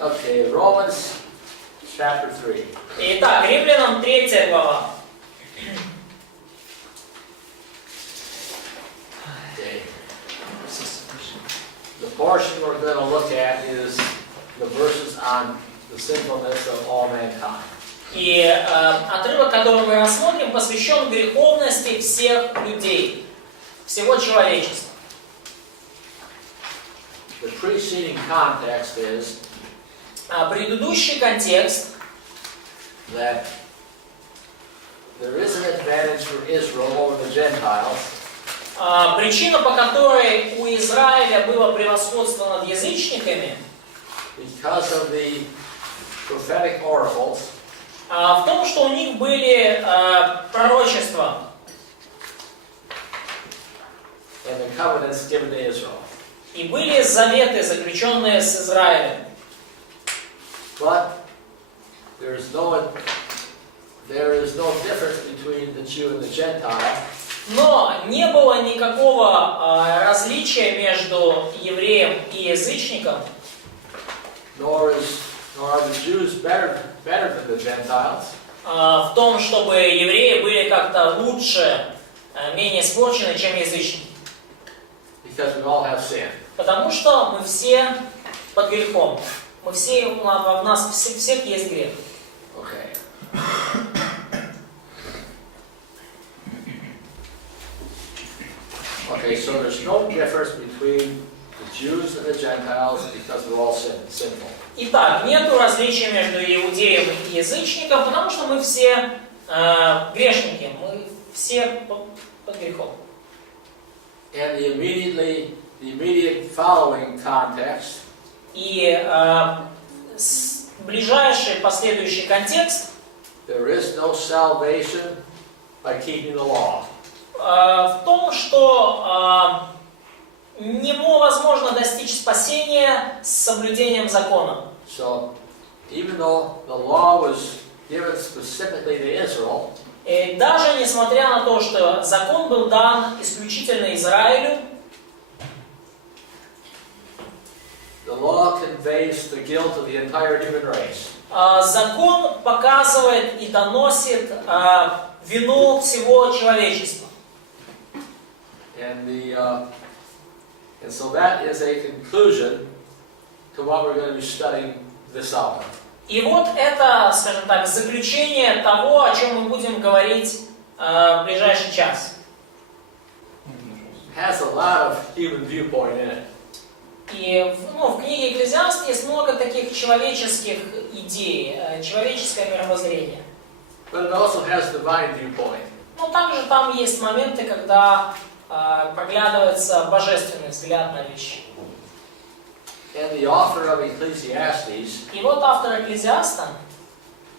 Okay, Romans chapter 3. Итак, Римлянам 3 глава. Okay. The portion we're going to look at is the verses on the sinfulness of all mankind. И отрывок, который мы рассмотрим, посвящен греховности всех людей, всего человечества. The preceding context is Предыдущий контекст, that there is an advantage for Israel over the Gentiles. причина, по которой у Израиля было превосходство над язычниками, Because of the prophetic oracles, в том, что у них были пророчества and the covenants given to Israel. и были заветы, заключенные с Израилем. But there is no difference between the Jew and the Gentile. Но не было никакого различия между евреем и язычником. Nor are the Jews better than the Gentiles. В том, чтобы евреи были как-то лучше, менее испорчены, чем язычники. Because we all have sin. Потому что мы все под грехом. Мы все, у нас всех есть грех. Okay. Okay, so there's no difference between the Jews and the Gentiles because we're all sinful. Итак, нету различия между иудеем и язычником, потому что мы все грешники, мы все под грехом. And the immediate following context И ближайший последующий контекст, there is no salvation by keeping the law. В том, что невозможно достичь спасения с соблюдением закона. So, even though the law was given specifically to Israel, И даже несмотря на то, что закон был дан исключительно Израилю, the law conveys the guilt of the entire human race. закон показывает и доносит вину всего человечества. And so that is a conclusion to what we're going to be studying this hour. И вот это, скажем так, заключение того, о чем мы будем говорить в ближайший час. It has a lot of human viewpoint in it. И в книге Экклезиаст есть много таких человеческих идей, человеческое мировоззрение. But it also has divine viewpoint. Но также там есть моменты, когда проглядывается божественный взгляд на вещи. And the author of Ecclesiastes, И вот автор Экклезиаста,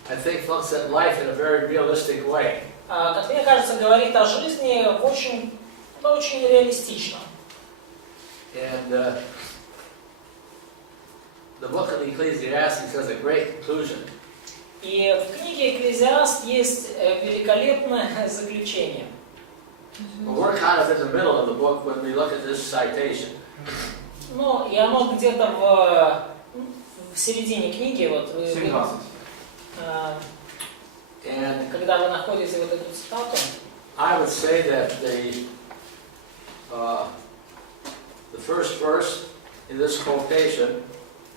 I think, looks at life in a very realistic way. как мне кажется, говорит о жизни очень реалистично. And the book of Ecclesiastes has a great conclusion. И в книге Экклезиаст есть великолепное заключение. But we're kind of in the middle of the book when we look at this citation. Ну, и оно где-то в середине книги, вот вы, когда вы находите вот эту цитату. I would say that the first verse in this quotation,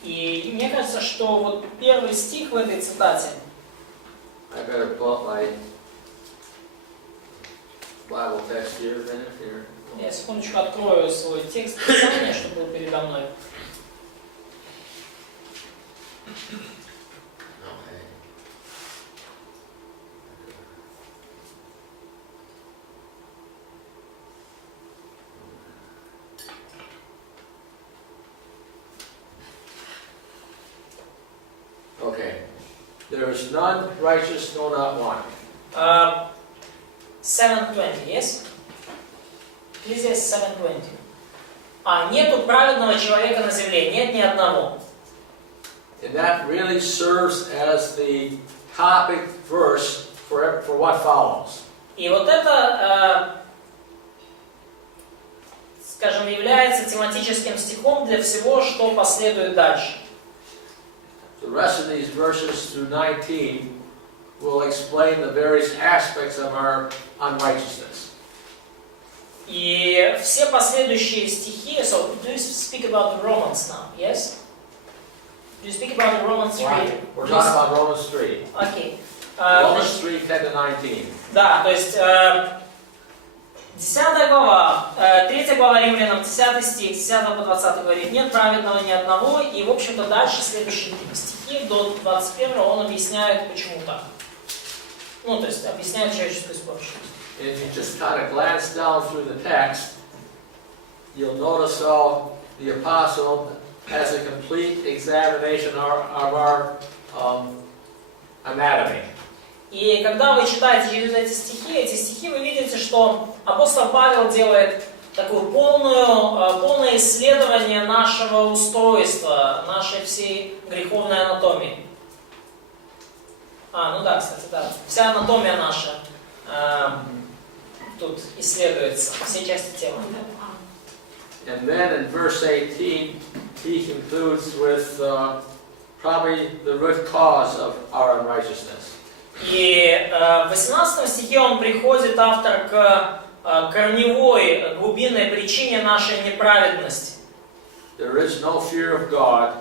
И мне кажется, что вот первый стих в этой цитате. I better pull up my Bible text here a minute here. Я секундочку открою свой текст Писания, чтобы был передо мной. Okay. There is none righteous, no, not one. 7:20, yes? Ecclesiastes 7:20. Нету праведного человека на земле, нет ни одного. And that really serves as the topic verse for what follows. И вот это, скажем, является тематическим стихом для всего, что последует дальше. the rest of these verses through 19 will explain the various aspects of our unrighteousness. И все последующие стихи, so do you speak about the Romans now, yes? Do you speak about the Romans 3? We're talking about Romans 3. Окей. Romans 3, 10 to 19. Да, то есть 10 глава, 3 глава Римлянам, 10 стих, 10 по 20 говорит, нет праведного ни одного, и, в общем-то, дальше следующие стихи, до 21 он объясняет, почему так. Ну, то есть, объясняет человеческую испорченность. If you just kind of glance down through the text, you'll notice how the apostle has a complete examination of our anatomy. И когда вы читаете через эти стихи вы видите, что апостол Павел делает такое полное исследование нашего устройства, нашей всей греховной анатомии. Ну да, кстати, да. Вся анатомия наша тут исследуется, все части тела. And then in verse 18, he concludes with probably the root cause of our unrighteousness. И в 18 стихе он приходит, автор, к корневой, глубинной причине нашей неправедности. There is no fear of God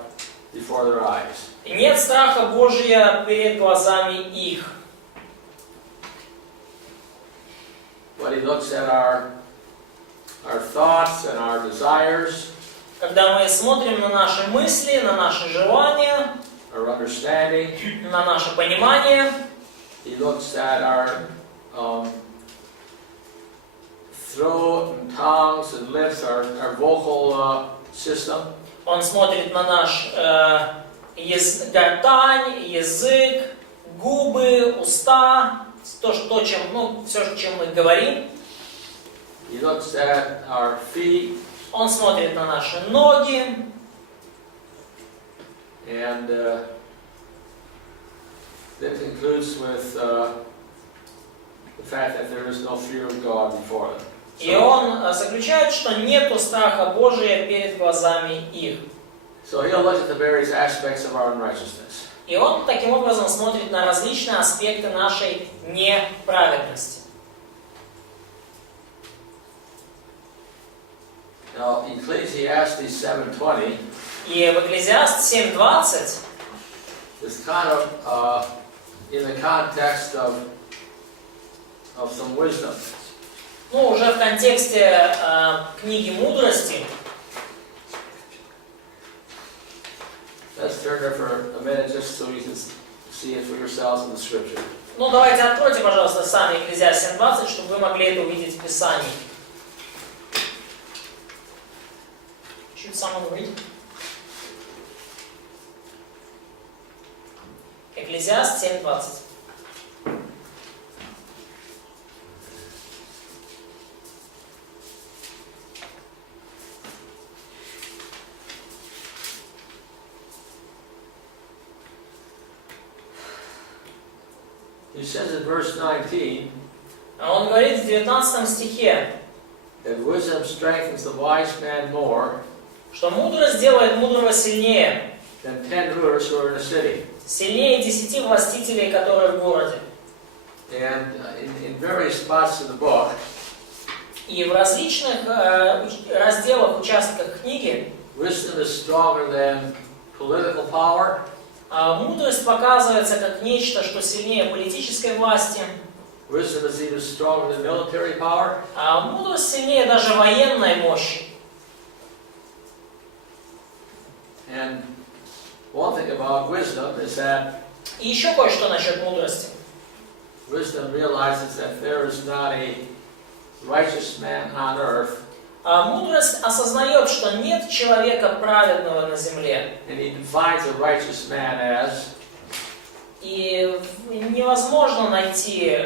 before their eyes. И нет страха Божия перед глазами их. But he looks at our thoughts and our desires, Когда мы смотрим на наши мысли, на наши желания, our understanding, на наше понимание, he looks at our throat and tongues and lips, our vocal system. он смотрит на наш гортань, язык, губы, уста, все, чем мы говорим. He looks at our feet. Он смотрит на наши ноги. And that concludes with the fact that there is no fear of God before them. И он заключает, что нету страха Божия перед глазами их. So he'll look at the various aspects of our unrighteousness. И он таким образом смотрит на различные аспекты нашей неправедности. Now, Ecclesiastes 7:20 И в Экклезиаст 7:20 is kind of in the context of some wisdom. уже в контексте книги мудрости. Let's turn there for a minute just so you can see it for yourselves in the scripture. Давайте откройте, пожалуйста, сами Экклезиаст 7:20, чтобы вы могли это увидеть в Писании. Should someone read? Экклезиаст 7:20. He says in verse 19, Он говорит в 19 стихе, that wisdom strengthens the wise man more что мудрость делает мудрого сильнее, than 10 rulers who are in a city. сильнее 10 властителей, которые в городе. And in various spots in the book, И в различных разделах, участках книги wisdom is stronger than political power, мудрость показывается как нечто, что сильнее политической власти. wisdom is even stronger than military power. Мудрость сильнее даже военной мощи. And one thing about wisdom is that И еще кое-что насчет мудрости. wisdom realizes that there is not a righteous man on earth, Мудрость осознает, что нет человека праведного на земле. and he defines a righteous man as И невозможно найти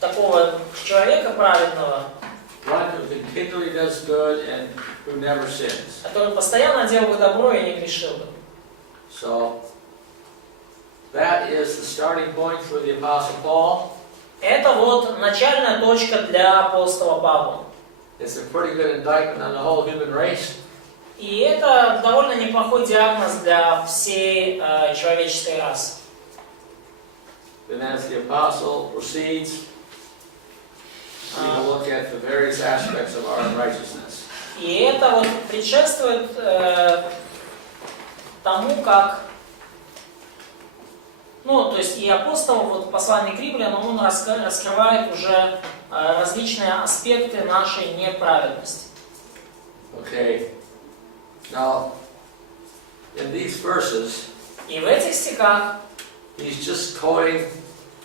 такого человека праведного, one who continually does good and who never sins. который постоянно делал бы добро и не грешил бы. So that is the starting point for the Apostle Paul. Это начальная точка для апостола Павла. It's a pretty good indictment on the whole human race. И это довольно неплохой диагноз для всей человеческой расы. Then as the apostle proceeds, we will look at the various aspects of our unrighteousness. И это вот предшествует тому, как, ну, то есть и апостол, вот послание к римлянам, он раскрывает уже различные аспекты нашей неправедности. Okay. Now, in these verses, И в этих стихах he's just quoting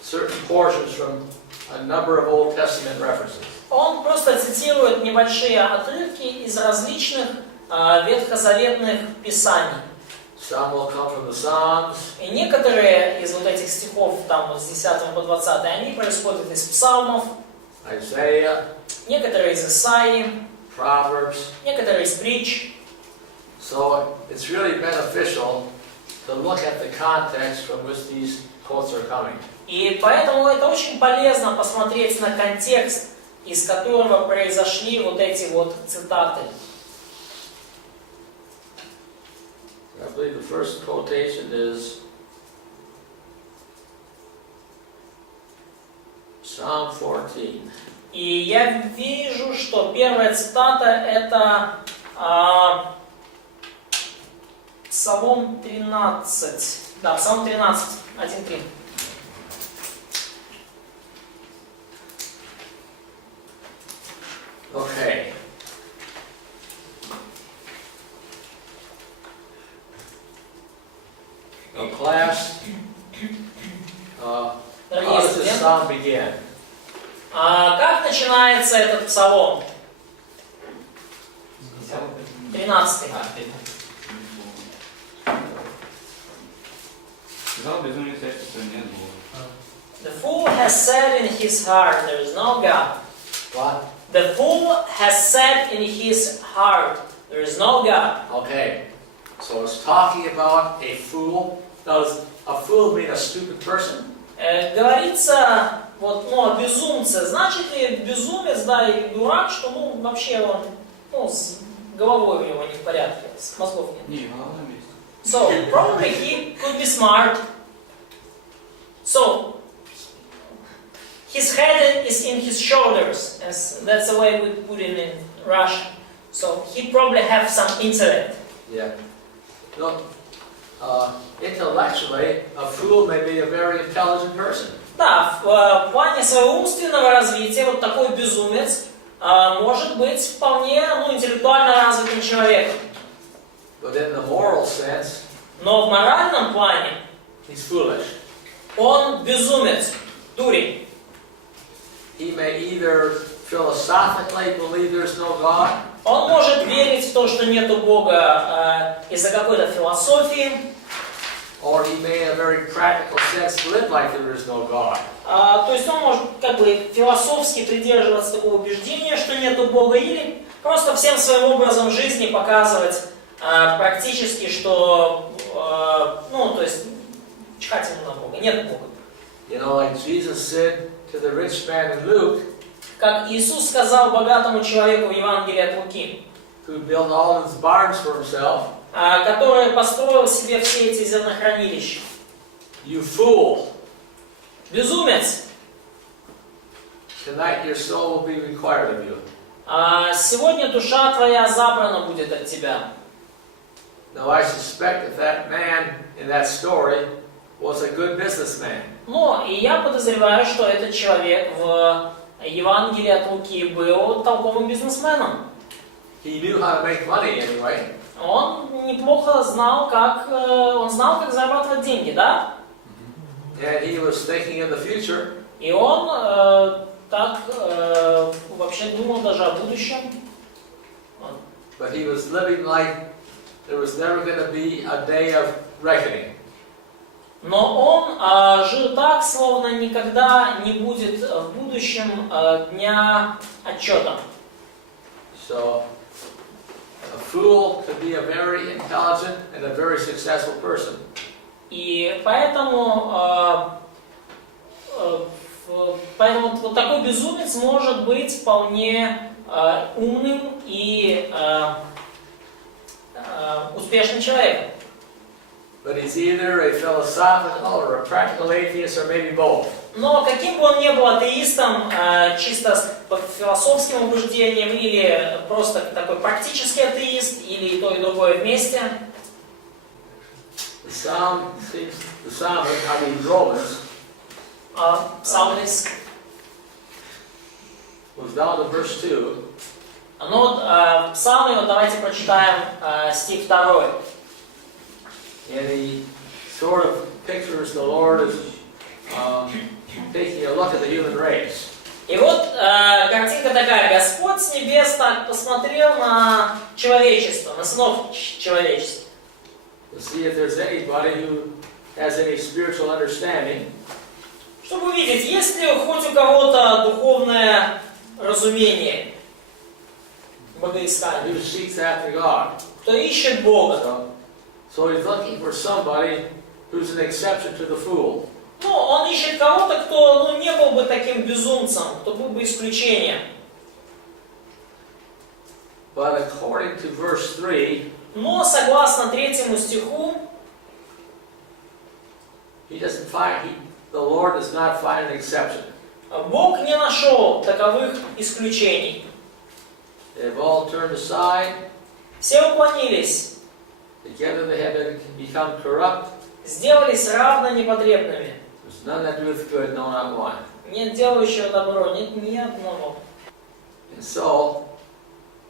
certain portions from a number of Old Testament references. он просто цитирует небольшие отрывки из различных ветхозаветных писаний. Some will come from the Psalms, И некоторые из вот этих стихов, там вот с 10 по 20, они происходят из псалмов, Isaiah, некоторые из Исаии, Proverbs. некоторые из притч. So it's really beneficial to look at the context from which these quotes are coming. И поэтому это очень полезно посмотреть на контекст, из которого произошли вот эти вот цитаты. I believe the first quotation is Psalm 14. И я вижу, что первая цитата это Псалом 13. Да, Псалом 13, 1-3. Okay. In class, how Дорогие does this студенты, psalm begin? как начинается этот псалом? 13. Сказал безумие сердце, что нет Бога. The fool has said in his heart, there is no God. What? The fool has said in his heart, there is no God. Okay. So it's talking about a fool. Does a fool mean a stupid person? Говорится вот, ну, о безумце. Значит ли безумец, да, и дурак, что ну, вообще он, ну, с головой у него не в порядке, с мозгов нет. Не, голова на месте. So, probably he could be smart. So, his head is in his shoulders, as that's the way we put it in Russian. So, he probably have some intellect. Yeah. Look, intellectually, a fool may be a very intelligent person. Да, в плане своего умственного развития вот такой безумец может быть вполне интеллектуально развитым человеком. But in the moral sense, Но в моральном плане he's foolish. он безумец, дурень. He may either philosophically believe there's no God, Он может верить в то, что нету Бога из-за какой-то философии, or he may in a very practical sense live like there is no God. то есть он может как бы философски придерживаться такого убеждения, что нету Бога, или просто всем своим образом жизни показывать практически, что, то есть чихать ему на Бога, нет Бога. You know, like Jesus said to the rich man in Luke, Как Иисус сказал богатому человеку в Евангелии от Луки, who built all his barns for himself, который построил себе все эти зернохранилища. you fool, Безумец! tonight your soul will be required of you. Сегодня душа твоя забрана будет от тебя. Now I suspect that man in that story was a good businessman. Но и я подозреваю, что этот человек в Евангелии от Луки был толковым бизнесменом. He knew how to make money anyway. Он неплохо знал, как зарабатывать деньги, да? And he was thinking of the future. И он вообще думал даже о будущем. But he was living like there was never going to be a day of reckoning. Но он жил так, словно никогда не будет в будущем дня отчета. So a fool could be a very intelligent and a very successful person. И поэтому вот такой безумец может быть вполне умным и успешный человек. But he's either a philosophical or a practical atheist or maybe both. Но каким бы он ни был атеистом, чисто по философским убеждениям, или просто такой практический атеист, или и то, и другое вместе, Romans, псалмист, was down to verse 2. ну вот в псалме, вот давайте прочитаем стих 2. And he sort of pictures the Lord as taking a look at the human race. И вот картинка такая: Господь с небес так посмотрел на человечество, на сынов человечества. To see if there's anybody who has any spiritual understanding. Чтобы увидеть, есть ли хоть у кого-то духовное разумение, богоискание, Who seeks after God. кто ищет Бога. So he's looking for somebody who's an exception to the fool. Ну, он ищет кого-то, кто не был бы таким безумцем, кто был бы исключением. But according to verse 3, Но согласно 3 стиху, the Lord does not find an exception. Бог не нашел таковых исключений. They've all turned aside. Все уклонились, Together they have become corrupt. сделались равно непотребными. There's none that doeth good, no, not one. Нет делающего добро, нет ни одного.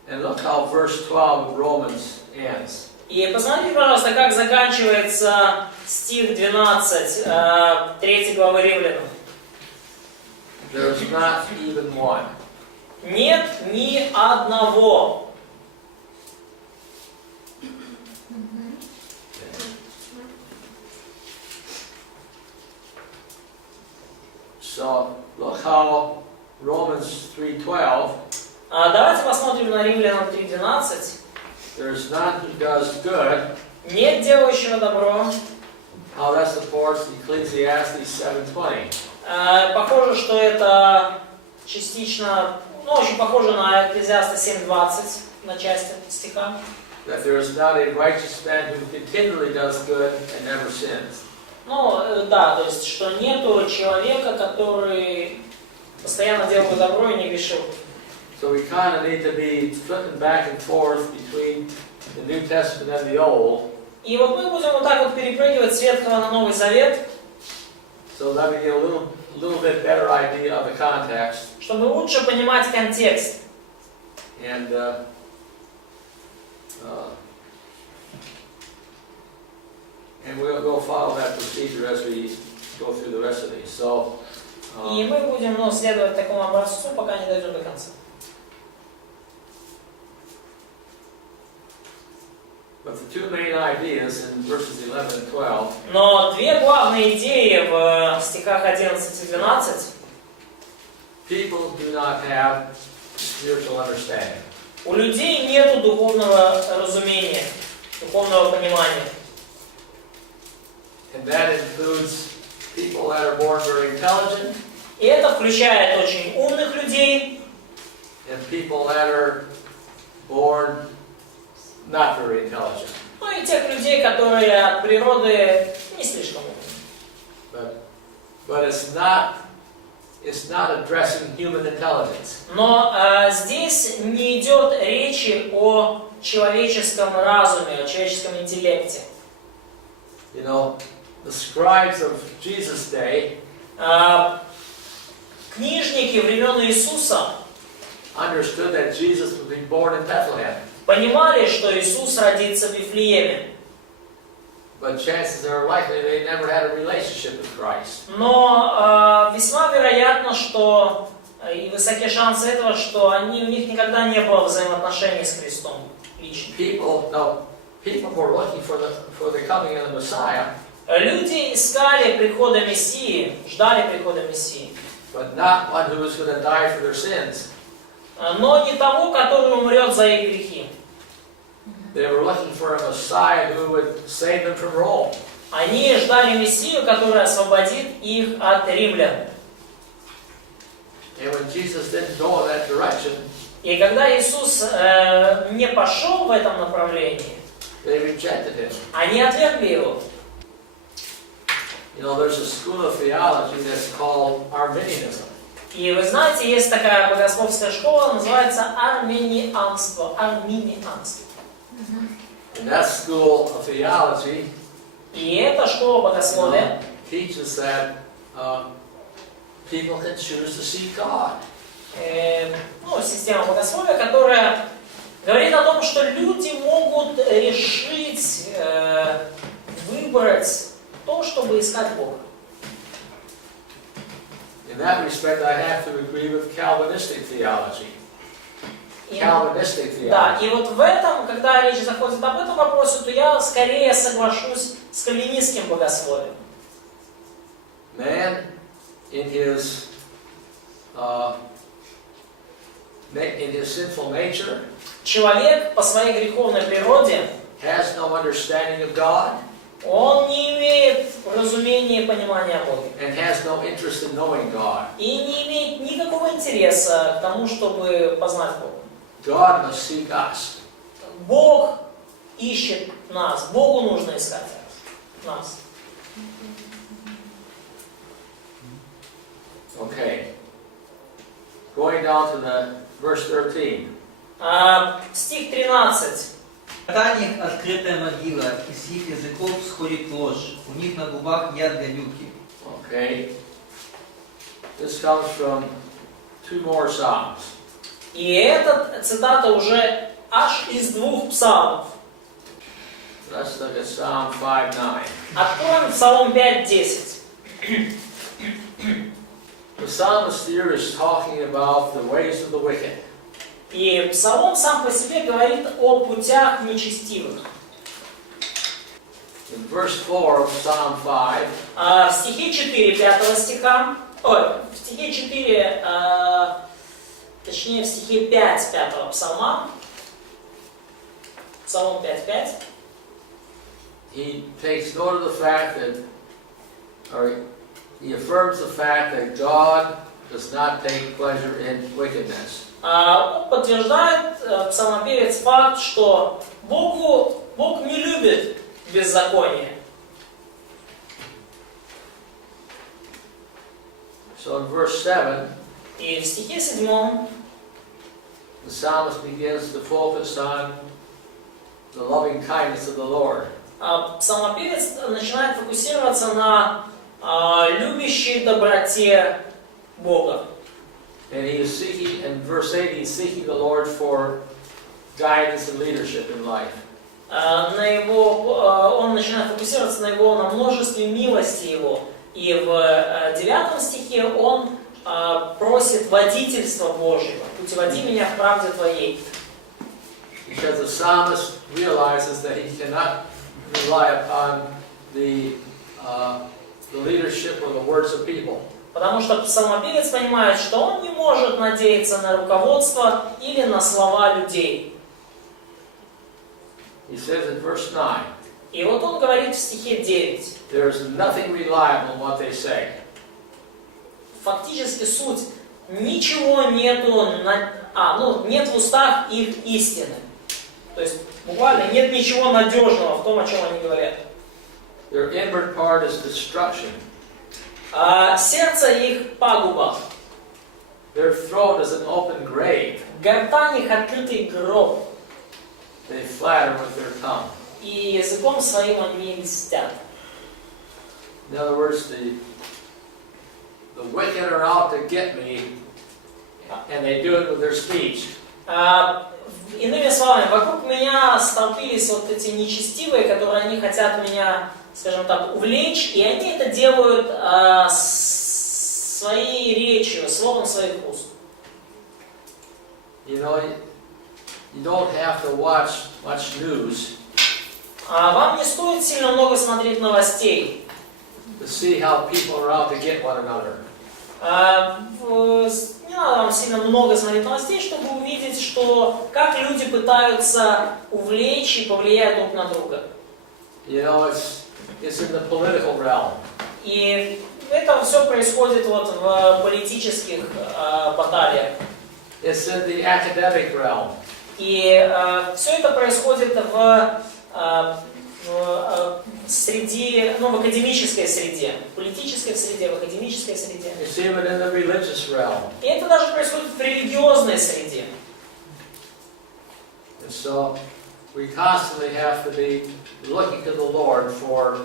And look how verse 12 of Romans ends. И посмотрите, пожалуйста, как заканчивается стих 12 3 главы Римлянам. There's not even one. Нет ни одного. So look how Romans 3:12. Давайте посмотрим на Римлянам 3:12. There's none who does good. Нет делающего добро. How that supports Ecclesiastes 7:20. Похоже, что это частично, очень похоже на Экклезиаста 7:20, на часть стиха. That there is not a righteous man who continually does good and never sins. Ну, да, то есть, что нету человека, который постоянно делал добро и не грешил. So we kind of need to be flipping back and forth between the New Testament and the Old. И вот мы будем вот так вот перепрыгивать с Ветхого на Новый Завет, So that we get a little bit better idea of the context. чтобы лучше понимать контекст. And we'll follow that procedure as we go through the rest of these. So, И мы будем следовать такому образцу, пока не дойдем до конца. but the two main ideas in verses 11 and 12 Но две главные идеи в стихах 11 и 12. people do not have spiritual understanding. У людей нету духовного разумения, духовного понимания. And that includes people that are born very intelligent И это включает очень умных людей and people that are born not very intelligent. ну и тех людей, которые от природы не слишком умны. But it's not addressing human intelligence. Но здесь не идет речи о человеческом разуме, о человеческом интеллекте. You know, the scribes of Jesus' day Книжники времен Иисуса understood that Jesus would be born in Bethlehem. понимали, что Иисус родится в Вифлееме. But chances are likely they never had a relationship with Christ. Но весьма вероятно, что и высоки шансы этого, что у них никогда не было взаимоотношений с Христом лично. People were looking for the coming of the Messiah, Люди искали прихода Мессии, ждали прихода Мессии. but not one who was going to die for their sins. Но не того, который умрет за их грехи. They were looking for a Messiah who would save them from Rome. Они ждали Мессию, который освободит их от римлян. And when Jesus didn't go in that direction, И когда Иисус не пошел в этом направлении, They rejected him. Они отвергли его. You know, there's a school of theology that's called Arminianism. И вы знаете, есть такая богословская школа, называется арменианство. Арменианство. And that school of theology И эта школа богословия teaches that people can choose to see God. Система богословия, которая говорит о том, что люди могут решить выбрать то, чтобы искать Бога. In that respect, I have to agree with Calvinistic theology. Calvinistic Да, theology. и вот в этом, когда речь заходит об этом вопросе, то я скорее соглашусь с кальвинистским богословием. Man, in his sinful nature, Человек по своей греховной природе, has no understanding of God, он не имеет разумения и понимания Бога. and has no interest in knowing God. И не имеет никакого интереса к тому, чтобы познать Бога. God must seek us. Бог ищет нас, Богу нужно искать нас. Okay. Going down to the verse 13. Стих 13. Для них открытая могила, из их языков сходит ложь, у них на губах яд гадюки. Okay. This comes from two more Psalms. И эта цитата уже аж из двух псалмов. Let's look at Psalm 5:9. Откроем Псалом 5:10. The psalmist here is talking about the ways of the wicked. И Псалом сам по себе говорит о путях нечестивых. In verse 4 of Psalm 5, В стихе 4 5 стиха, в стихе 4, точнее в стихе 5 5 псалма, Псалом 5:5, he takes note of the fact that, or he affirms the fact that God does not take pleasure in wickedness. он подтверждает, псалмопевец, факт, что Бог не любит беззаконие. So in verse 7, И в стихе 7 the psalmist begins to focus on the loving kindness of the Lord. псалмопевец начинает фокусироваться на любящей доброте Бога. And he is seeking, in verse 8, he's seeking the Lord for guidance and leadership in life. Он начинает фокусироваться на множестве милости Его. И в 9 стихе он просит водительства Божьего. «Путеводи меня в правде Твоей». Because the psalmist realizes that he cannot rely upon the leadership or the words of people. Потому что псалмопевец понимает, что он не может надеяться на руководство или на слова людей. He says in verse 9, И вот он говорит в стихе 9. there is nothing reliable in what they say. Фактически суть: ничего нету, нет в устах их истины. То есть буквально нет ничего надежного в том, о чем они говорят. Their inward part is destruction. Сердце их пагуба. Their throat is an open grave. Гортань их открытый гроб. They flatter with their tongue. И языком своим они льстят. In other words, the wicked are out to get me, and they do it with their speech. Иными словами, вокруг меня столпились вот эти нечестивые, которые они хотят меня, скажем так, увлечь, и они это делают своей речью, словом своих уст. You know, you don't have to watch much news Вам не стоит сильно много смотреть новостей. to see how people are out to get one another. Не надо вам сильно много смотреть новостей, чтобы увидеть, что как люди пытаются увлечь и повлиять друг на друга. You know, it's in the political realm. И это все происходит вот в политических баталиях. It's in the academic realm. И все это происходит в среди, ну, в академической среде, в политической среде, в академической среде. You see it in the religious realm. И это даже происходит в религиозной среде. And so we constantly have to be looking to the Lord for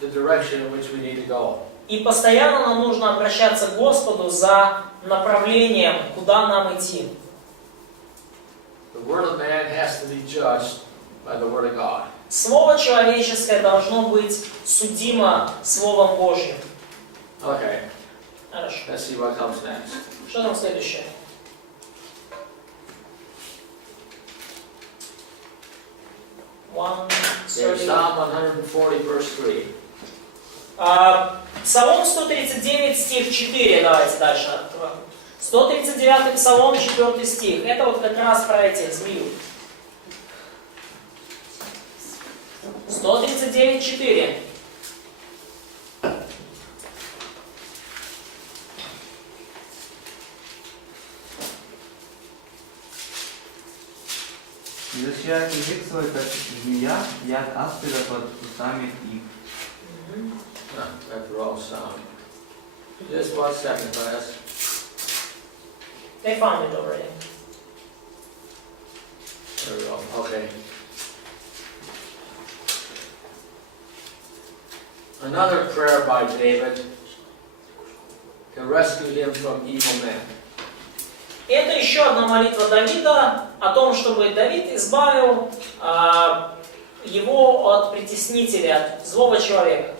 the direction in which we need to go. И постоянно нам нужно обращаться к Господу за направлением, куда нам идти. The word of man has to be judged by the word of God. Слово человеческое должно быть судимо Словом Божьим. Okay, Хорошо. let's see what comes next. Что там следующее? Okay, Psalm 140, verse 3. Псалом 139, стих 4. Давайте дальше откроем. 139 Псалом, 4 стих. Это вот как раз про эти змею. 139, 4. Изощряет язык свой, как змея, яд аспида под устами их. That's wrong sound. Just 1 second, class. They found it already. There we go. Okay. Another prayer by David to rescue him from evil men. Это еще одна молитва Давида о том, чтобы Давид избавил его от притеснителя, от злого человека.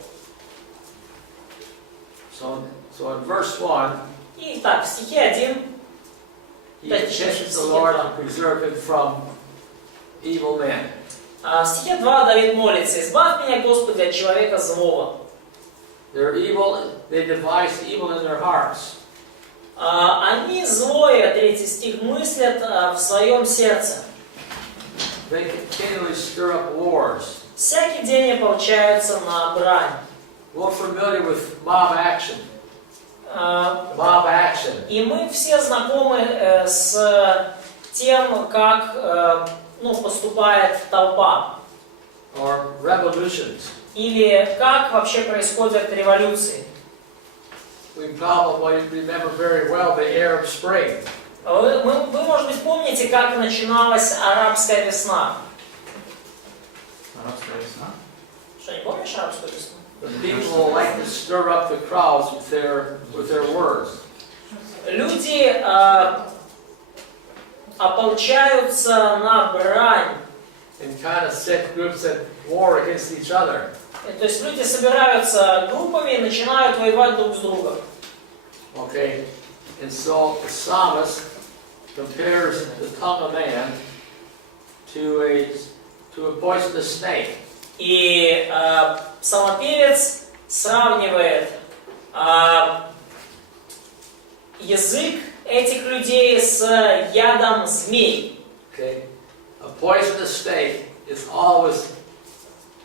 So in verse 1, И так, в стихе 1, he petitions the Lord to preserve him from evil men. в стихе 2 Давид молится: «Избавь меня, Господи, от человека злого». They're evil, they devise evil in their hearts. Они злое, 3 стих, мыслят в своем сердце. They continually stir up wars. Всякий день ополчаются на брань. We're familiar with mob action. Mob action. И мы все знакомы с тем, как поступает толпа. Or revolutions. Или как вообще происходят революции. We probably remember very well the Arab Spring. Вы, может быть, помните, как начиналась арабская весна? Арабская весна. Что, не помнишь арабскую весну? The people like to stir up the crowds with their words. Люди ополчаются на брань. And kind of set groups at war against each other. То есть люди собираются группами и начинают воевать друг с другом. Okay, and so the psalmist compares the tongue of man to a poisonous snake. И псалмопевец сравнивает язык этих людей с ядом змей. Okay, a poisonous snake is always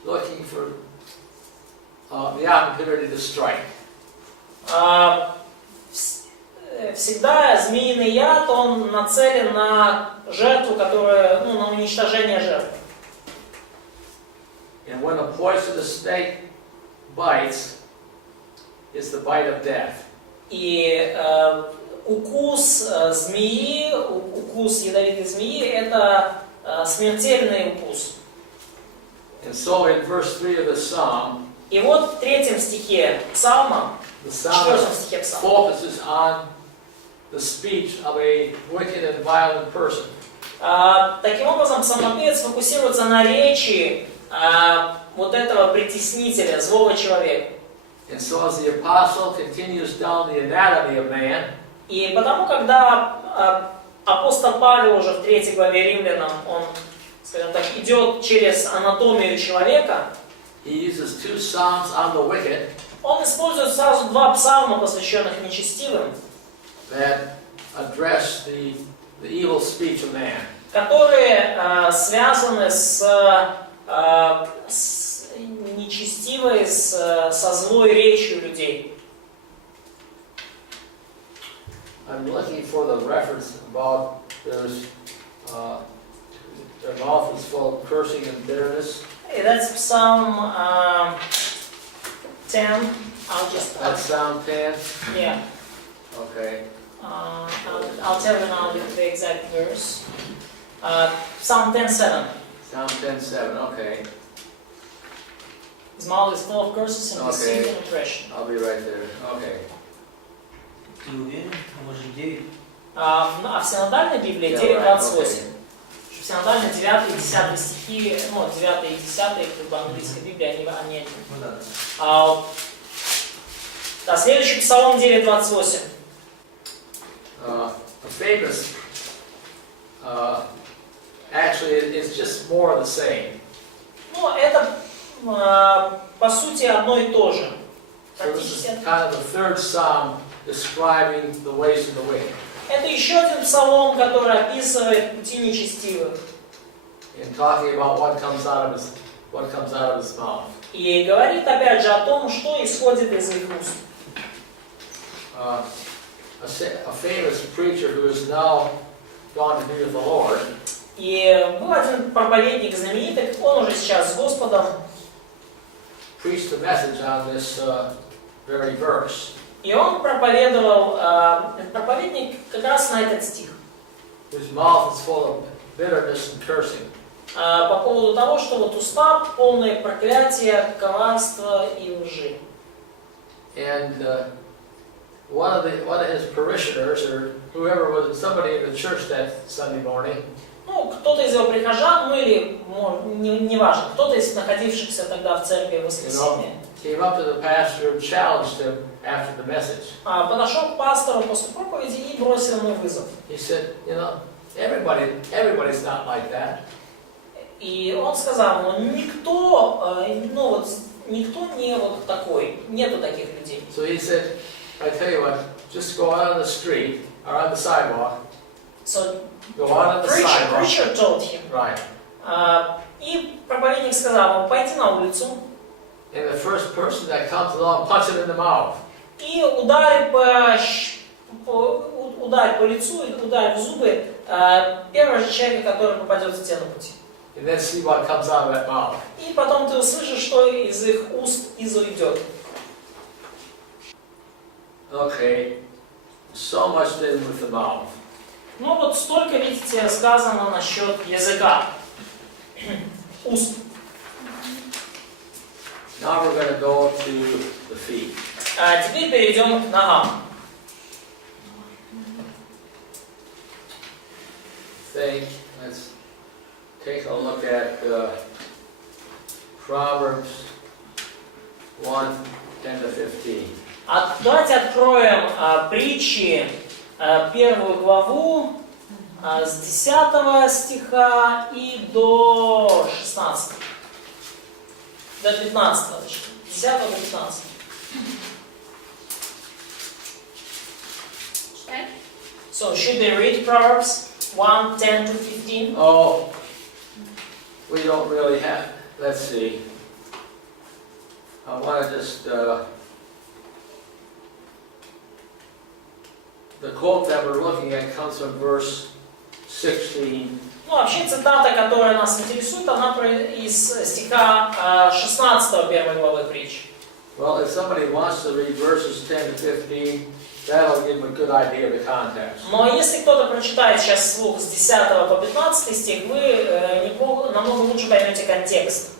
looking for the opportunity to strike. Всегда змеиный яд, он нацелен на жертву, которая, на уничтожение жертвы. And when a poisonous snake bites, it's the bite of death. И укус змеи, укус ядовитой змеи, это смертельный укус. And so in verse 3 of the psalm, И вот в 3 стихе Псалма, the 4 psalmist стихе Псалма, focuses on the speech of a wicked and violent person. таким образом псалмопевец фокусируется на речи вот этого притеснителя, злого человека. And so as the apostle continues down the anatomy of man, И потому, когда апостол Павел уже в 3 главе Римлянам, он, скажем так, идет через анатомию человека, he uses 2 psalms on the wicked он использует сразу 2 псалма, посвященных нечестивым, that address the evil speech of man. которые связаны с нечестивой, со злой речью людей. I'm looking for the reference about their mouth is full of cursing and bitterness. И that's Psalm 10. That's Psalm 10? Yeah. Okay. I'll tell you now the exact verse. Psalm 10:7. Psalm 10:7, okay. His mouth is full of curses and deceit Okay. and oppression. I'll be right there. Okay. Ты уверен? А может 9? А в синодальной Библии Yeah, 9:28. В синодальной 9 и 10 стихи, 9 и 10, как бы английской Библии, они одни. Ну да. Да, следующий Псалом 9:28. A famous, actually, it's just more of the same. Ну, это по сути одно и то же. So this is kind of the third psalm describing the ways of the wicked. Это еще один псалом, который описывает пути нечестивых. And talking about what comes out of his mouth. И говорит опять же о том, что исходит из их уст. A famous preacher who is now gone to be with the Lord. И был один проповедник знаменитый, он уже сейчас с Господом. Preached a message on this very verse. И он проповедовал, проповедник как раз на этот стих. His mouth is full of bitterness and cursing. По поводу того, что вот уста полные проклятия, коварства и лжи. And one of his parishioners, or whoever was somebody in the church that Sunday morning, Ну, кто-то из его прихожан, ну или, неважно, кто-то из находившихся тогда в церкви в воскресенье, came up to the pastor and challenged him after the message. подошел к пастору после проповеди и бросил ему вызов. He said, everybody's not like that. И он сказал, никто не вот такой, нету таких людей. So he said, I tell you what, just go out on the street or on the sidewalk. So, Go out on the sidewalk. preacher told him. Right. И проповедник сказал, пойди на улицу And the first person that comes along, punch him in the mouth. и ударь по лицу, ударь в зубы первого же человека, который попадется тебе на пути. And then see what comes out of that mouth. И потом ты услышишь, что из их уст изойдет. Okay. So much then with the mouth. Ну вот столько, видите, сказано насчет языка, уст. Now we're going to go to the feet. Теперь перейдем к ногам. Let's take a look at Proverbs 1:10-15. Давайте откроем притчи, первую главу, с 10 стиха и до 16. До 15, точнее. 10 до 15. So, should they read Proverbs 1:10-15? Oh, we don't really have. Let's see. I want to just. The quote that we're looking at comes from verse 16. Ну, вообще цитата, которая нас интересует, она из стиха 16 первой главы притч. Well, if somebody wants to read verses 10-15, that'll give them a good idea of the context. Но если кто-то прочитает сейчас вслух с 10 по 15 стих, вы намного лучше поймете контекст.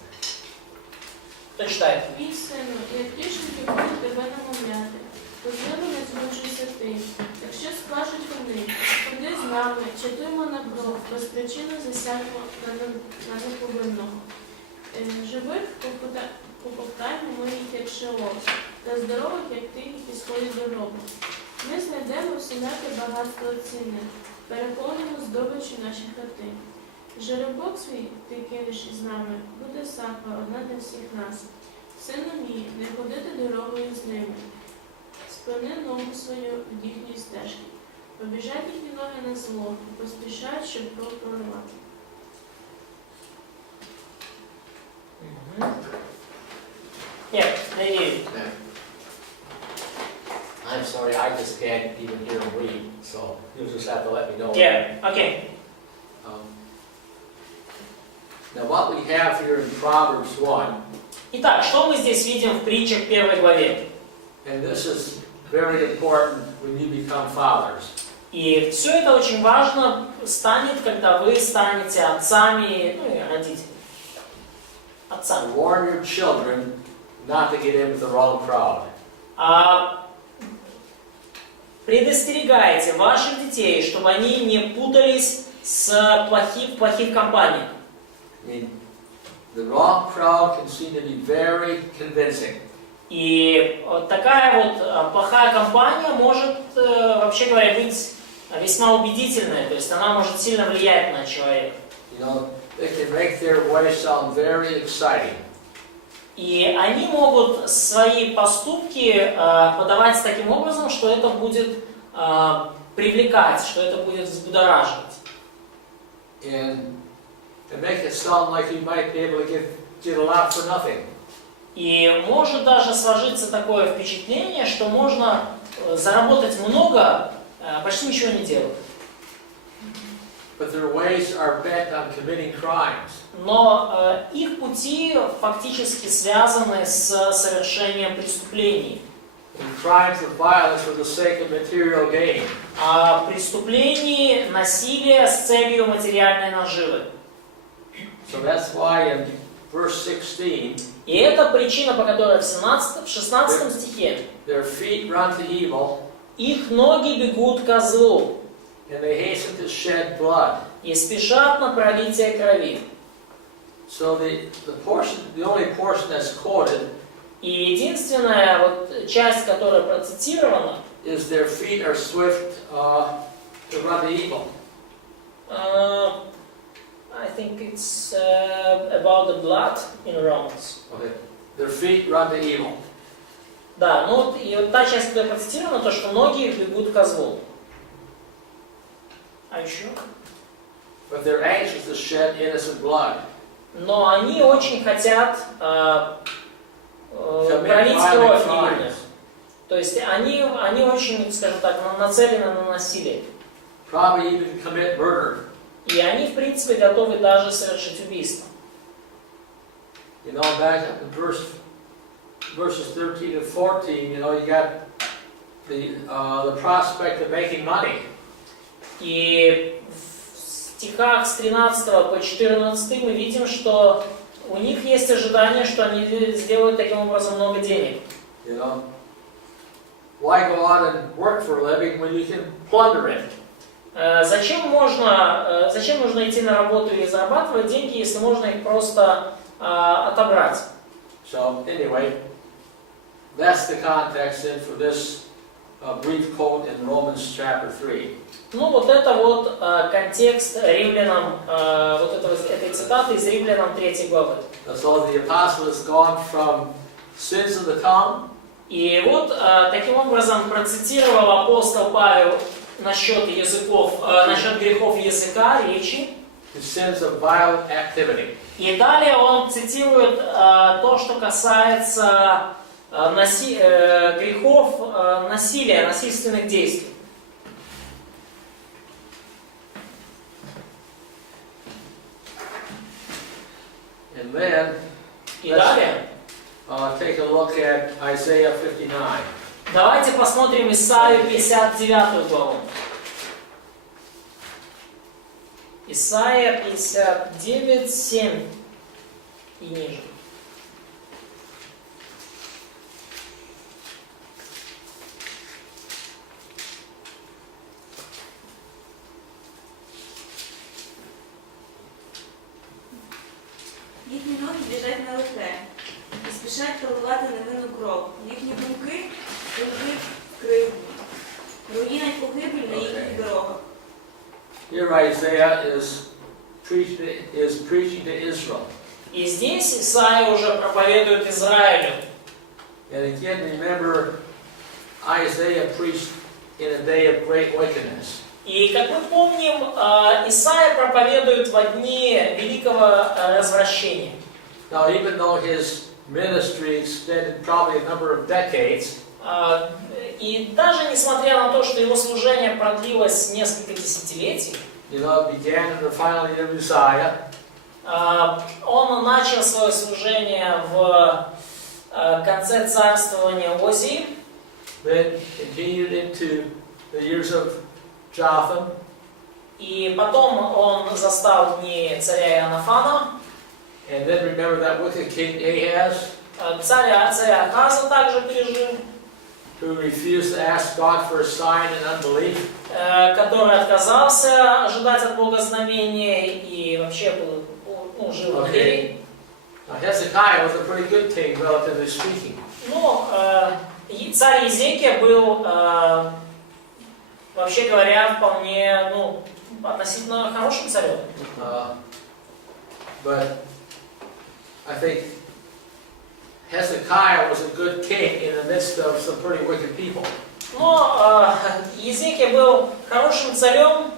Кто читает? Мій сину, як тішники будуть тебе намовляти, то з ними не змучуйся ти. Якщо скажуть вони, ходи з нами, чатуємо на кров, без причини засядьмо на неповинного. Живих попоктаємо ми їх, як шеол, та здорових, як ти, які сходять до гробу. Ми знайдемо всіляке багатство цінне, переповнимо здобичі наші хати. Жеребок свій ти кинеш із нами, буде сахва одна для всіх нас. Сину мій, не ходити дорогою з ними. Спини ногу свою від їхньої стежки. Побіжать їхні ноги на зло, і поспішають, щоб кров проривати. Yeah, maybe. I'm sorry, I just can't even hear them read, so you'll just have to let me know. Yeah, okay. Now what we have here in Proverbs 1, Итак, что мы здесь видим в притчах 1 главе? and this is very important when you become fathers. И все это очень важно станет, когда вы станете отцами, ну и родителями. Отцами. Warn your children not to get in with the wrong crowd. Предостерегайте ваших детей, чтобы они не путались с плохих компаниях. I mean, the wrong crowd can seem to be very convincing. И вот такая вот плохая компания может, вообще говоря, быть весьма убедительная, то есть она может сильно влиять на человека. You know, they can make their voice sound very exciting. И они могут свои поступки подавать таким образом, что это будет привлекать, что это будет взбудораживать. And make it sound like you might be able to get a lot for nothing. И может даже сложиться такое впечатление, что можно заработать много, почти ничего не делая. But their ways are bent on committing crimes. Но их пути фактически связаны с совершением преступлений. And crimes of violence for the sake of material gain. Преступлений, насилия с целью материальной наживы. So that's why in verse 16, И это причина, по которой в 16 стихе their feet run to evil, их ноги бегут ко злу and they hasten to shed blood. и спешат на пролитие крови. So the only portion that's quoted И единственная вот часть, которая процитирована, is their feet are swift to run to evil. I think it's about the blood in Romans. Okay. Their feet run to evil. Да, ну вот, и вот та часть, которая процитирована, то, что ноги бегут ко злу. А еще? But they're anxious to shed innocent blood. Но они очень хотят пролить кровь невинных. То есть они очень, скажем так, нацелены на насилие. Probably even commit murder. И они, в принципе, готовы даже совершить убийство. You know, back in verses 13 and 14, you know, you got the prospect of making money. И в стихах с 13 по 14 мы видим, что у них есть ожидание, что они сделают таким образом много денег. You know, why go out and work for a living when you can plunder it? Зачем нужно идти на работу и зарабатывать деньги, если можно их просто отобрать? So anyway, that's the context then for this brief quote in Romans chapter 3. Ну вот это вот контекст римлянам, вот этой цитаты из Римлянам 3 главы. So the apostle has gone from sins of the tongue. И вот таким образом процитировал апостол Павел насчет языков, насчет грехов языка, речи. To sins of violent activity. И далее он цитирует то, что касается грехов насилия, насильственных действий. And then, И далее take a look at Isaiah 59. давайте посмотрим Исаию 59 главу. Исаия 59, 7 и ниже. Їхні ноги біжать на лихе і спішать проливати невинну кров. Їхні думки ведуть в кривду. Руїна й погибель на їхніх дорогах. Here Isaiah is preaching to Israel. И здесь Исаия уже проповедует Израилю. And again, remember, Isaiah preached in a day of great wickedness. И, как мы помним, Исаия проповедует во дни великого развращения. Now, even though his ministry extended probably a number of decades, И даже несмотря на то, что его служение продлилось несколько десятилетий, you know, it began in the final year of Uzziah, начал свое служение в конце царствования Озии, then continued into the years of Jotham, и потом он застал дни царя Иоаннафана, and then remember that wicked king Ahaz, царя Ахаза также пережил, who refused to ask God for a sign in unbelief. который отказался ожидать от Бога знамения и вообще был, жил в неверии. Now, Hezekiah was a pretty good king, relatively speaking. Ну, царь Езекия был, вообще говоря, вполне, относительно хорошим царем. But I think Hezekiah was a good king in the midst of some pretty wicked people. Но Езекия был хорошим царем,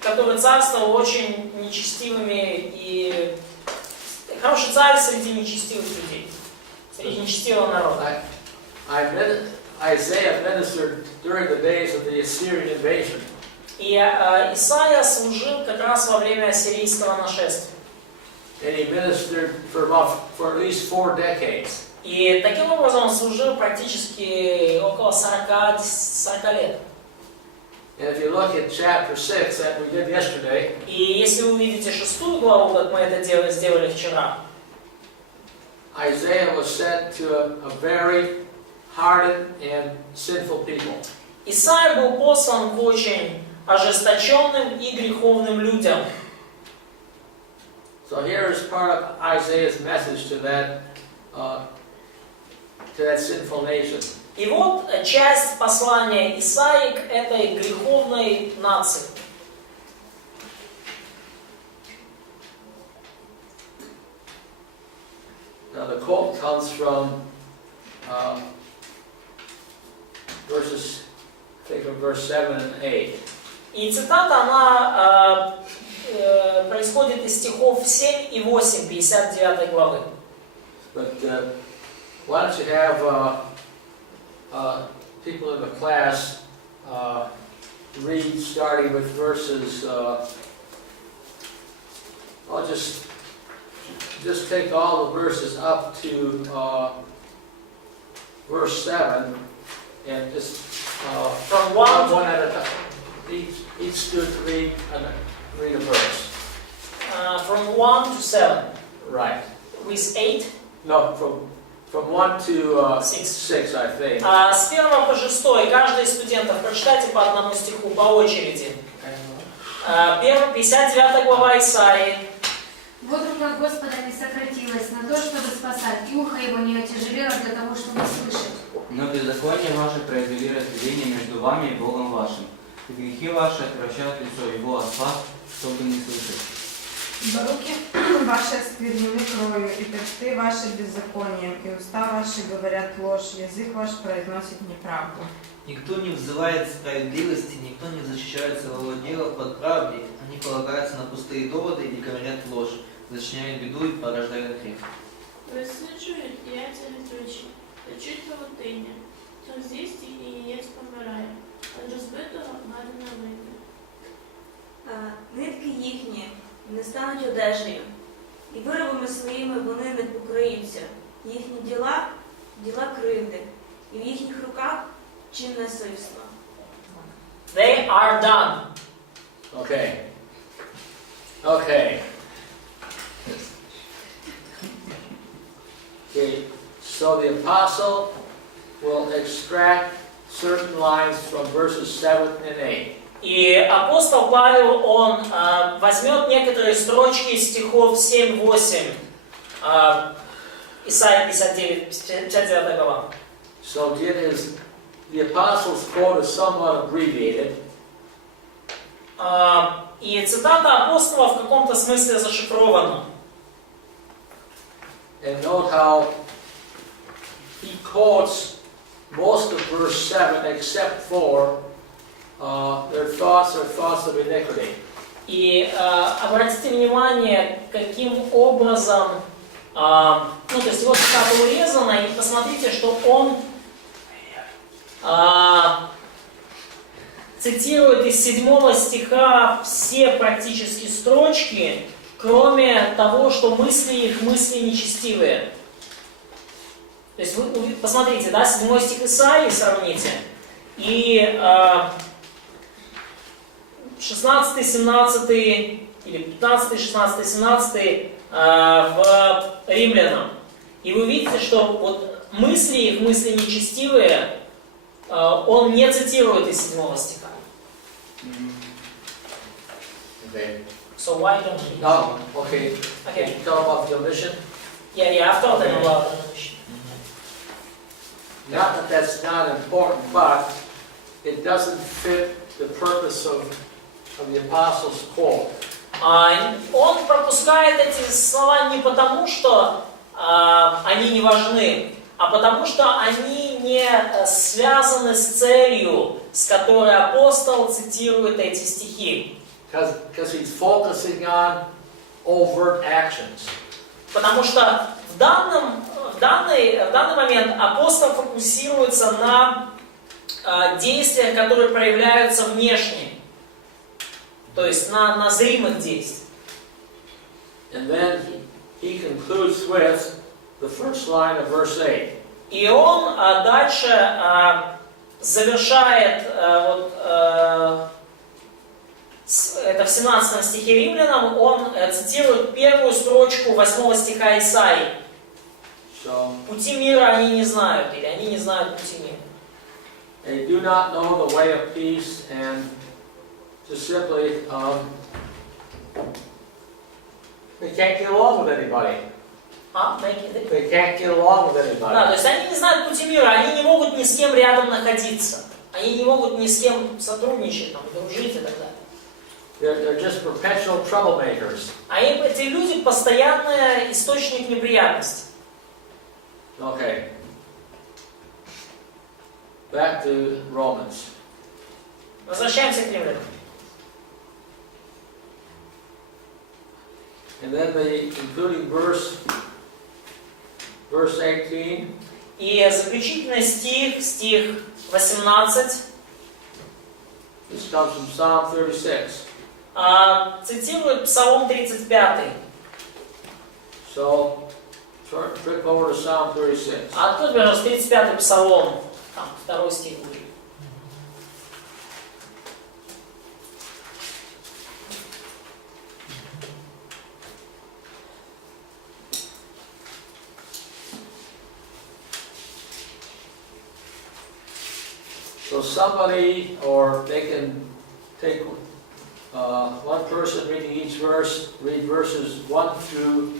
который царствовал очень нечестивыми и хороший царь среди нечестивых людей, среди нечестивого народа. Isaiah ministered during the days of the Assyrian invasion. И Исаия служил как раз во время ассирийского нашествия. And he ministered for at least 4 decades. И таким образом он служил практически около 40 лет. And if you look at chapter 6 that we did yesterday, И если вы увидите 6 главу, как мы это сделали вчера, Isaiah was sent to a very hardened and sinful people. Исаия был послан к очень ожесточенным и греховным людям. So here is part of Isaiah's message to that sinful nation. И вот часть послания Исаии к этой греховной нации. Now the quote comes from verses, I think from verse 7 and 8. И цитата, она происходит из стихов 7 и 8, 59 главы. But why don't you have people in the class read starting with verses, I'll just take all the verses up to verse 7 and just From 1 to one at a time. Each student read a verse. From 1 to 7. Right. With 8. No, from 1 to 6. 6, I think. С 1 по 6 каждый из студентов прочитайте по одному стиху по очереди. 59 глава Исаии. Вот рука Господа не сократилась на то, чтобы спасать, и ухо его не отяжелело для того, чтобы слышать. Но беззаконие ваше произвели разделение между вами и Богом вашим. И грехи ваши отвращают лицо его от вас, чтобы не слышать. Ибо руки ваши осквернены кровью, и персты ваши беззаконием, и уста ваши говорят ложь, язык ваш произносит неправду. Никто не взывает справедливости, никто не защищает своего дела под правдой, они полагаются на пустые доводы и говорят ложь, зачиняют беду и порождают грех. Висиджують яйця літучі, печуть павутиння, хто з'їсть їх і яєць помирає, а розбитого гади не вийде. Нитки їхні не стануть одежею, і виробами своїми вони не покриються. Їхні діла кривди, і в їхніх руках чинне насильство. They are done. Okay. Okay. Okay. So the apostle will extract certain lines from verses 7 and 8. И апостол Павел, он возьмет некоторые строчки из стихов 7-8, Исайя 59 глава. So the apostle's quote is somewhat abbreviated. И цитата апостола в каком-то смысле зашифрована. And note how he quotes most of verse 7 except for their thoughts are thoughts of iniquity. И обратите внимание, каким образом, то есть его цитата урезана, и посмотрите, что он цитирует из 7 стиха все практически строчки, кроме того, что мысли их мысли нечестивые. То есть вы посмотрите, да, 7 стих Исаии сравните, и 16, 17 или 15, 16, 17 в Римлянам. И вы видите, что вот мысли их мысли нечестивые он не цитирует из 7 стиха. Okay. So why don't he? No, okay. Okay. Can you tell about the omission? Yeah, I've told them about the mission. Not that that's not important, but it doesn't fit the purpose of the apostles' quote. Он пропускает эти слова не потому, что они не важны, а потому что они не связаны с целью, с которой апостол цитирует эти стихи. Because he's focusing on overt actions. Потому что в данный момент апостол фокусируется на действиях, которые проявляются внешне, то есть на зримых действиях. And then he concludes with the first line of verse 8. И он дальше завершает это в 17 стихе Римлянам, он цитирует первую строчку 8 стиха Исаии. Пути мира они не знают, или они не знают пути мира. They do not know the way of peace, and just simply they can't get along with anybody. They can't get along with anybody. Да, то есть они не знают пути мира, они не могут ни с кем рядом находиться, они не могут ни с кем сотрудничать, там, дружить и так далее. They're just perpetual troublemakers. А эти люди постоянный источник неприятностей. Okay. Back to Romans. Возвращаемся к Римлянам. And then the concluding verse 18. И заключительный стих 18. This comes from Psalm 36. Цитирует Псалом 35. So, flip over to Psalm 36. А тут, пожалуйста, 35-й Псалом, там, 2 стих будет. So somebody, or they can take one person reading each verse, read verses 1 through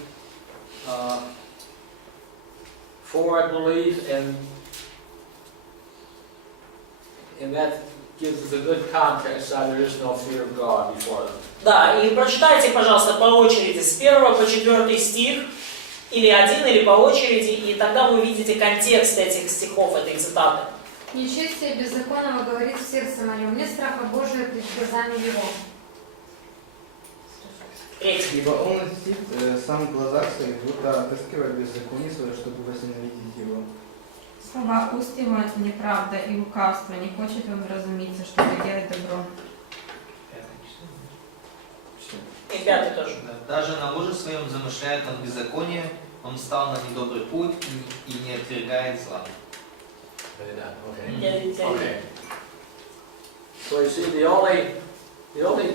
4, I believe, and that gives a good context how there is no fear of God before them. Да, и прочитайте, пожалуйста, по очереди с 1 по 4 стих, или один, или по очереди, и тогда вы увидите контекст этих стихов, этой цитаты. Нечестие беззаконного говорит в сердце моем, нет страха Божия пред глазами его. Ибо он льстит сам в глазах своих, будто отыскивает беззаконие свое, чтобы возненавидеть его. Слова уст его неправда и лукавство, не хочет он вразумиться, чтобы делать добро. И 5 тоже. Даже на ложе своем замышляет он беззаконие, он встал на недобрый путь и не отвергает зла. Okay. So you see, the only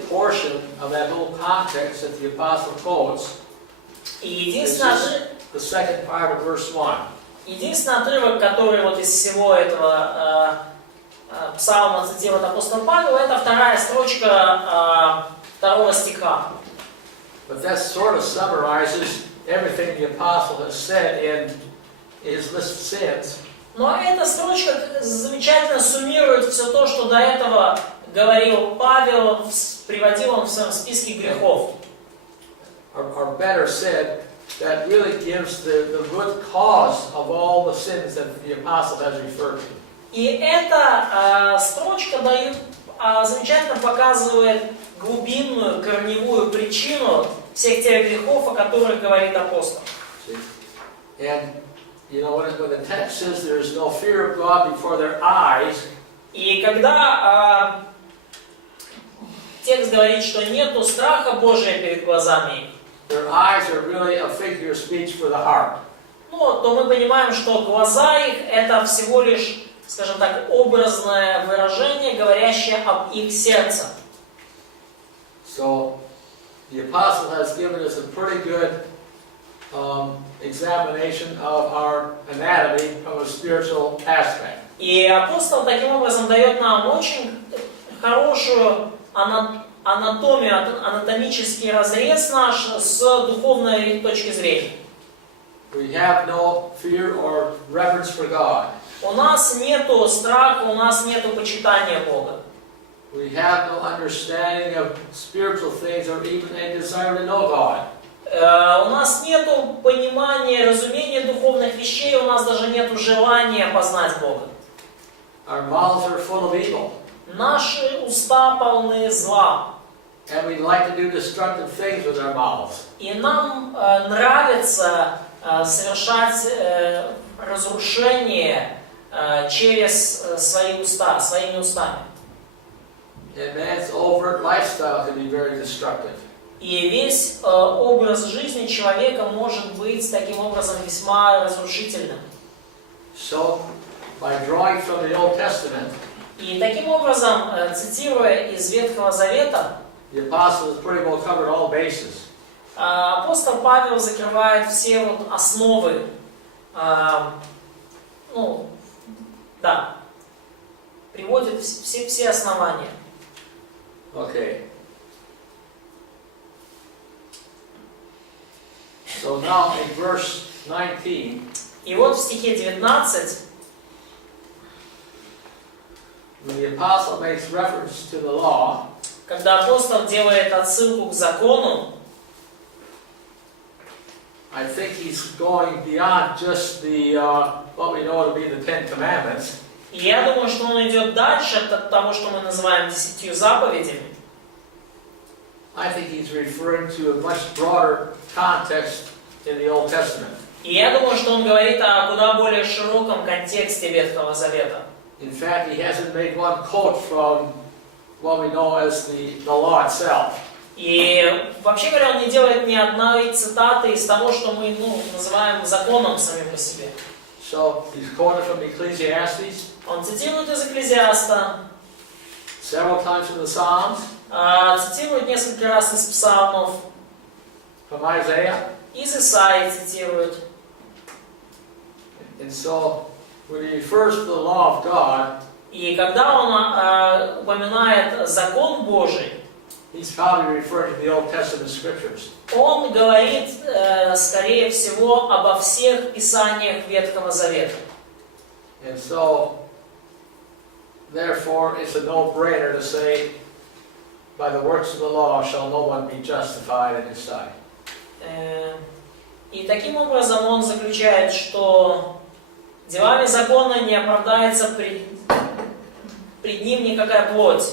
portion of that whole context that the apostle quotes is the second part of verse 1. Единственный отрывок, который вот из всего этого псалма цитирует апостол Павел, это 2 строчка 2 стиха. But that sort of summarizes everything the apostle has said in his list of sins. Но эта строчка замечательно суммирует все то, что до этого говорил Павел, приводил он в своем списке грехов. Or better said, that really gives the root cause of all the sins that the apostle has referred to. И эта строчка замечательно показывает глубинную, корневую причину всех тех грехов, о которых говорит апостол. And you know, when the text says there is no fear of God before their eyes, и когда текст говорит, что нету страха Божия перед глазами, their eyes are really a figure of speech for the heart. Ну, то мы понимаем, что глаза их это всего лишь, скажем так, образное выражение, говорящее об их сердце. So the apostle has given us a pretty good examination of our anatomy from a spiritual aspect. И апостол таким образом дает нам очень хорошую анатомию, анатомический разрез наш с духовной точки зрения. We have no fear or reverence for God. У нас нету страха, у нас нету почитания Бога. We have no understanding of spiritual things or even a desire to know God. У нас нету понимания, разумения духовных вещей, у нас даже нету желания познать Бога. Our mouths are full of evil. Наши уста полны зла. And we like to do destructive things with our mouths. И нам нравится совершать разрушение через свои уста, своими устами. And man's overt lifestyle can be very destructive. И весь образ жизни человека может быть таким образом весьма разрушительным. So, by drawing from the Old Testament, И таким образом, цитируя из Ветхого Завета, the apostle has pretty well covered all bases. апостол Павел закрывает все вот основы, приводит все основания. Okay. So now in verse 19, И вот в стихе 19, when the apostle makes reference to the law, когда апостол делает отсылку к закону, I think he's going beyond just the what we know to be the Ten Commandments. и я думаю, что он идет дальше от того, что мы называем 10 заповедями. I think he's referring to a much broader context in the Old Testament. И я думаю, что он говорит о куда более широком контексте Ветхого Завета. In fact, he hasn't made one quote from what we know as the law itself. И вообще говоря, он не делает ни одной цитаты из того, что мы называем законом самим по себе. So he's quoted from Ecclesiastes, Он цитирует из Экклезиаста, several times from the Psalms, цитирует несколько раз из Псалмов, from Isaiah. из Исаии цитирует. And so when he refers to the law of God, И когда он упоминает закон Божий, he's probably referring to the Old Testament scriptures. он говорит, скорее всего, обо всех писаниях Ветхого Завета. And so, therefore, it's a no-brainer to say, by the works of the law shall no one be justified in his sight. И таким образом он заключает, что делами закона не оправдается пред ним никакая плоть.